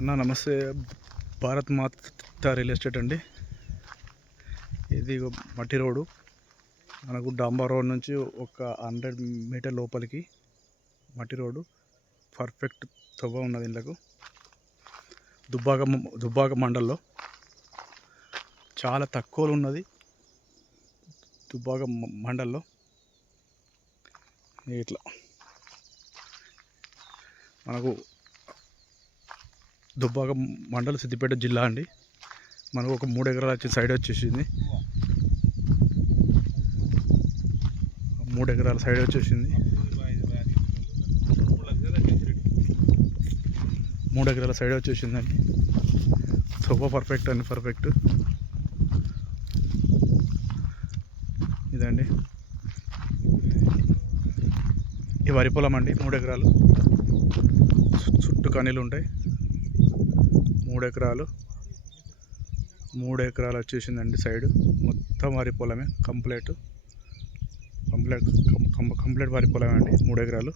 అన్న నమస్తే. భారత్ మాత real estate అండి. ఇది మట్టి రోడ్డు. మనకు డాంబర్ రోడ్ నుంచి ఒక 100 మీటర్ లోపలికి మట్టి రోడ్డు. పర్ఫెక్ట్ తవ్వ ఉన్నది. ఇండ్లకు దుబ్బాక మండల్లో చాలా తక్కువలో ఉన్నది. దుబ్బాక మండల్లో ఇట్లా మనకు దుబ్బాక మండల సిద్దిపేట జిల్లా అండి. మనకు ఒక 3 ఎకరాలు వచ్చి సైడ్ వచ్చేసింది. 3 ఎకరాల సైడ్ వచ్చేసింది. 3 ఎకరాల సైడ్ వచ్చేసిందండి. సూపర్ పర్ఫెక్ట్ అండి. పర్ఫెక్ట్ ఇదండి. ఈ వరి పొలం అండి. 3 ఎకరాలు చుట్టూ కనీలు ఉంటాయి. 3 ఎకరాలు వచ్చేసిందండి. సైడ్ మొత్తం వరి పొలమే. కంప్లీట్ వరి పొలమే అండి. 3 ఎకరాలు.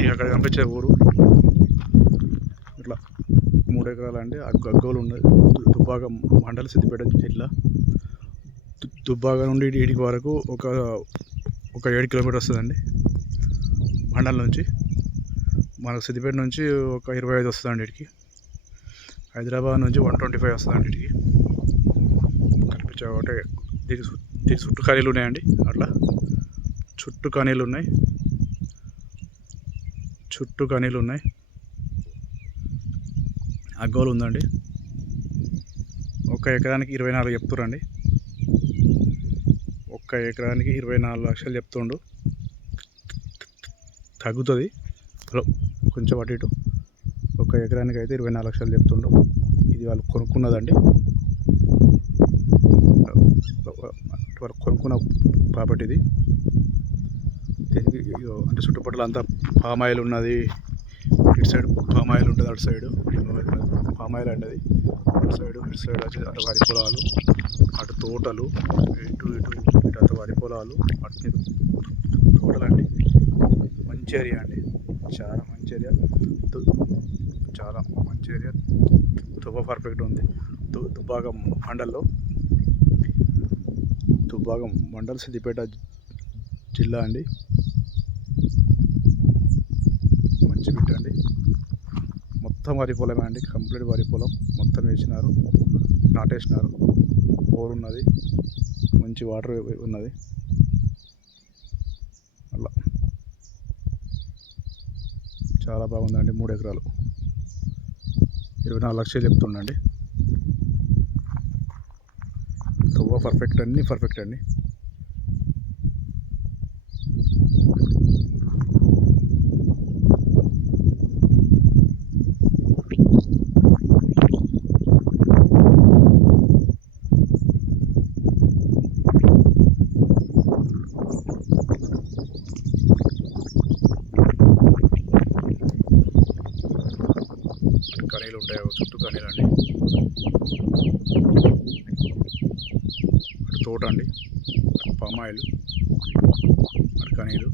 ఇక అక్కడ కనిపించే ఊరు ఇట్లా 3 ఎకరాలు అండి. అగ్గోలు ఉన్నది. దుబ్బాక మండల సిద్దిపేట జిల్లా. దుబ్బాక నుండి ఈడికి వరకు ఒక 7 కిలోమీటర్ వస్తుందండి. మండలం నుంచి మనకు సిద్దిపేట నుంచి ఒక 25 వస్తుందండి. ఇటుకి హైదరాబాద్ నుంచి 125 వస్తుందండి. ఇటుకి కనిపించే ఒకటే. దీనికి చుట్టూ ఖాళీలు ఉన్నాయండి. అట్లా చుట్టూ ఖాళీలు ఉన్నాయి. అగ్గోలు ఉందండి. 1 ఎకరానికి 24 చెప్తురండి. 1 ఎకరానికి 24 లక్షలు చెప్తుండు. తగ్గుతుంది కొంచెం అటు ఇటు. 1 ఎకరానికి అయితే 24 లక్షలు చెప్తుండు. ఇది వాళ్ళు కొనుక్కున్నదండి. వాళ్ళు కొనుక్కున్న ప్రాపర్టీ ఇది. అంటే చుట్టుపక్కల అంతా పామ్ ఆయిల్ ఉన్నది. ఇటు సైడ్ పామ్ ఆయిల్ ఉంటుంది. అటు సైడ్ పామ్ ఆయిల్ అండి. అది అటు సైడ్ వచ్చి అటు వరి పొలాలు, అటు తోటలు, ఇటు అటు వరి పొలాలు, అటు తోటలండి. మంచి ఏరియా అండి. చాలా మంచి ఏరియా. దుబ్బా పర్ఫెక్ట్ ఉంది. దుబ్బాక మండల్ సిద్దిపేట జిల్లా అండి. మంచి బిట్ అండి. మొత్తం వరి పొలమే అండి. కంప్లీట్ వరి పొలం మొత్తం వేసినారు, నాటేసినారు. బోర్ ఉన్నది. మంచి వాటర్ ఉన్నది. అలా చాలా బాగుందండి. 3 ఎకరాలు 24 లక్షలు చెప్తుండండి. పర్ఫెక్ట్ అన్నీ పర్ఫెక్ట్ అండి. కనీలు ఉంటాయి. చుట్టూ కనీలు అండి. అటు తోట అండి. అటు పామ్ ఆయిల్, అటు కనీలు.